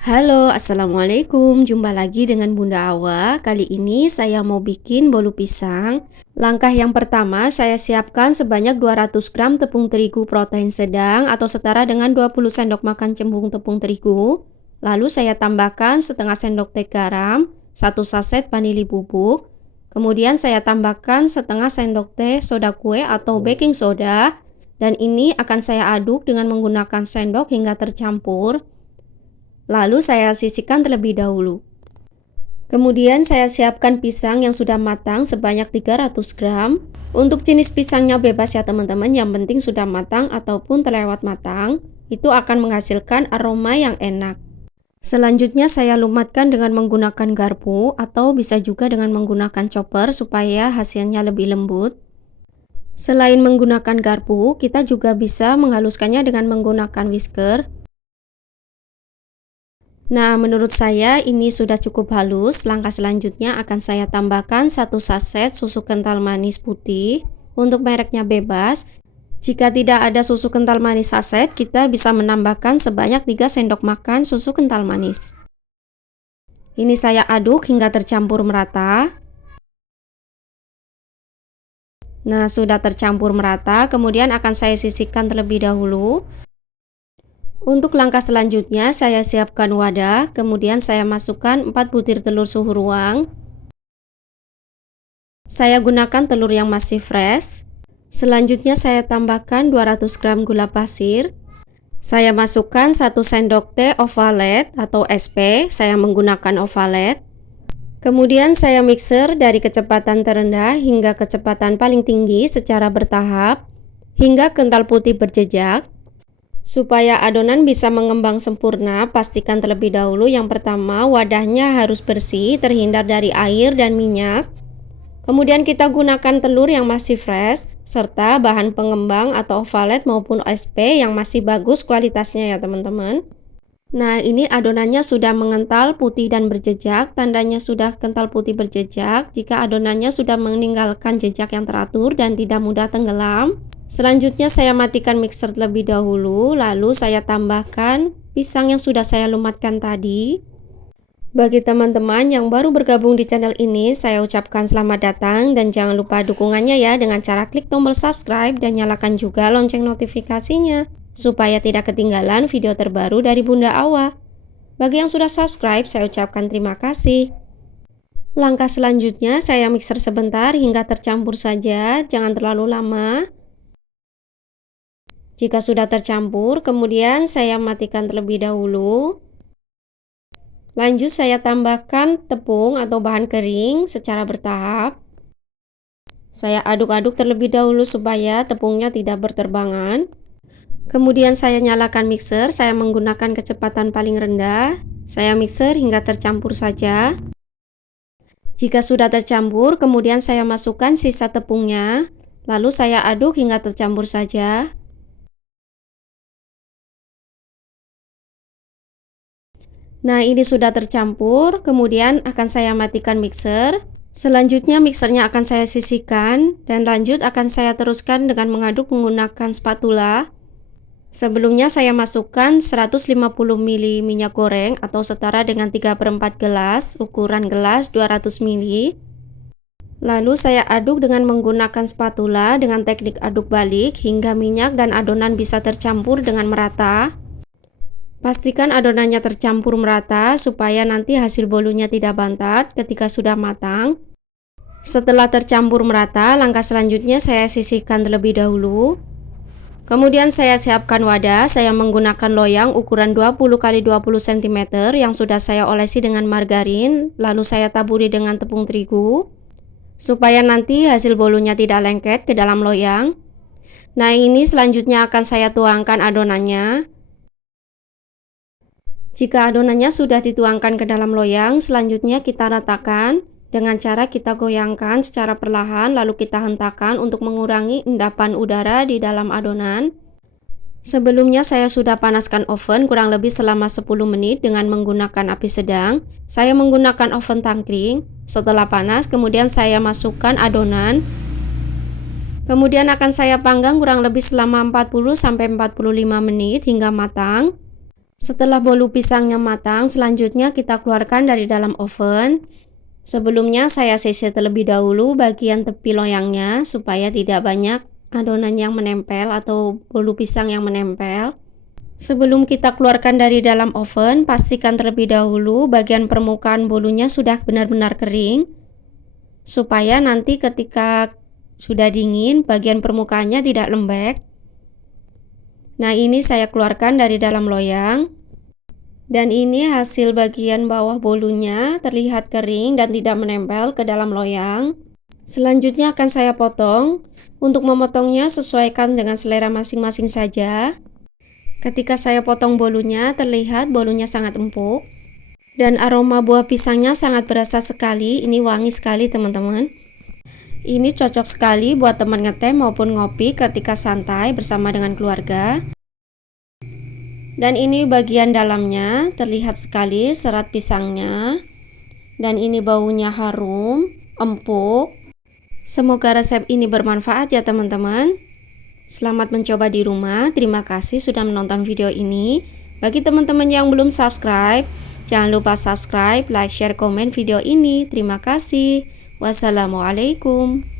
Halo, assalamualaikum. Jumpa lagi dengan Bunda Awa. Kali ini saya mau bikin bolu pisang. Langkah yang pertama, saya siapkan sebanyak 200 gram tepung terigu protein sedang atau setara dengan 20 sendok makan cembung tepung terigu. Lalu saya tambahkan setengah sendok teh garam, 1 saset vanili bubuk. Kemudian saya tambahkan setengah sendok teh soda kue atau baking soda. Dan ini akan saya aduk dengan menggunakan sendok hingga tercampur. Lalu saya sisihkan terlebih dahulu. Kemudian saya siapkan pisang yang sudah matang sebanyak 300 gram. Untuk jenis pisangnya bebas ya teman-teman, yang penting sudah matang ataupun terlewat matang. Itu akan menghasilkan aroma yang enak. Selanjutnya saya lumatkan dengan menggunakan garpu atau bisa juga dengan menggunakan chopper supaya hasilnya lebih lembut. Selain menggunakan garpu, kita juga bisa menghaluskannya dengan menggunakan whisker. Nah, menurut saya ini sudah cukup halus. Langkah selanjutnya akan saya tambahkan 1 saset susu kental manis putih. Untuk mereknya bebas. Jika tidak ada susu kental manis saset, kita bisa menambahkan sebanyak 3 sendok makan susu kental manis. Ini saya aduk hingga tercampur merata. Nah, sudah tercampur merata, kemudian akan saya sisihkan terlebih dahulu. Untuk langkah selanjutnya, saya siapkan wadah, kemudian saya masukkan 4 butir telur suhu ruang. Saya gunakan telur yang masih fresh. Selanjutnya saya tambahkan 200 gram gula pasir. Saya masukkan 1 sendok teh ovalet atau SP, saya menggunakan ovalet. Kemudian saya mixer dari kecepatan terendah hingga kecepatan paling tinggi secara bertahap, hingga kental putih berjejak. Supaya adonan bisa mengembang sempurna, pastikan terlebih dahulu yang pertama wadahnya harus bersih, terhindar dari air dan minyak. Kemudian kita gunakan telur yang masih fresh, serta bahan pengembang atau ovalet maupun SP yang masih bagus kualitasnya ya teman-teman. Nah, ini adonannya sudah mengental putih dan berjejak, tandanya sudah kental putih berjejak jika adonannya sudah meninggalkan jejak yang teratur dan tidak mudah tenggelam. Selanjutnya saya matikan mixer terlebih dahulu, lalu saya tambahkan pisang yang sudah saya lumatkan tadi. Bagi teman-teman yang baru bergabung di channel ini, saya ucapkan selamat datang dan jangan lupa dukungannya ya dengan cara klik tombol subscribe dan nyalakan juga lonceng notifikasinya supaya tidak ketinggalan video terbaru dari Bunda Awa. Bagi yang sudah subscribe, saya ucapkan terima kasih. Langkah selanjutnya saya mixer sebentar hingga tercampur saja, jangan terlalu lama. Jika sudah tercampur, kemudian saya matikan terlebih dahulu. Lanjut saya tambahkan tepung atau bahan kering secara bertahap. Saya aduk-aduk terlebih dahulu supaya tepungnya tidak berterbangan. Kemudian saya nyalakan mixer, saya menggunakan kecepatan paling rendah. Saya mixer hingga tercampur saja. Jika sudah tercampur, kemudian saya masukkan sisa tepungnya. Lalu saya aduk hingga tercampur saja. Nah, ini sudah tercampur, kemudian akan saya matikan mixer. Selanjutnya mixernya akan saya sisihkan dan lanjut akan saya teruskan dengan mengaduk menggunakan spatula. Sebelumnya saya masukkan 150 ml minyak goreng atau setara dengan 3/4 gelas, ukuran gelas 200 ml. Lalu saya aduk dengan menggunakan spatula dengan teknik aduk balik hingga minyak dan adonan bisa tercampur dengan merata. Pastikan adonannya tercampur merata supaya nanti hasil bolunya tidak bantat ketika sudah matang. Setelah tercampur merata, langkah selanjutnya saya sisihkan terlebih dahulu. Kemudian saya siapkan wadah, saya menggunakan loyang ukuran 20 x 20 cm yang sudah saya olesi dengan margarin, lalu saya taburi dengan tepung terigu supaya nanti hasil bolunya tidak lengket ke dalam loyang. Nah, ini selanjutnya akan saya tuangkan adonannya. Jika adonannya sudah dituangkan ke dalam loyang, selanjutnya kita ratakan dengan cara kita goyangkan secara perlahan lalu kita hentakan untuk mengurangi endapan udara di dalam adonan. Sebelumnya saya sudah panaskan oven kurang lebih selama 10 menit dengan menggunakan api sedang. Saya menggunakan oven tangkring. Setelah panas, kemudian saya masukkan adonan. Kemudian akan saya panggang kurang lebih selama 40-45 menit hingga matang. Setelah bolu pisangnya matang, selanjutnya kita keluarkan dari dalam oven. Sebelumnya saya sisir terlebih dahulu bagian tepi loyangnya supaya tidak banyak adonan yang menempel atau bolu pisang yang menempel. Sebelum kita keluarkan dari dalam oven, pastikan terlebih dahulu bagian permukaan bolunya sudah benar-benar kering, supaya nanti ketika sudah dingin, bagian permukaannya tidak lembek. Nah, ini saya keluarkan dari dalam loyang. Dan ini hasil bagian bawah bolunya, terlihat kering dan tidak menempel ke dalam loyang. Selanjutnya akan saya potong. Untuk memotongnya sesuaikan dengan selera masing-masing saja. Ketika saya potong bolunya, terlihat bolunya sangat empuk. Dan aroma buah pisangnya sangat berasa sekali, ini wangi sekali teman-teman. Ini cocok sekali buat teman ngeteh maupun ngopi ketika santai bersama dengan keluarga. Dan ini bagian dalamnya, terlihat sekali serat pisangnya. Dan ini baunya harum, empuk. Semoga resep ini bermanfaat ya teman-teman. Selamat mencoba di rumah. Terima kasih sudah menonton video ini. Bagi teman-teman yang belum subscribe, jangan lupa subscribe, like, share, komen video ini. Terima kasih. Wassalamualaikum.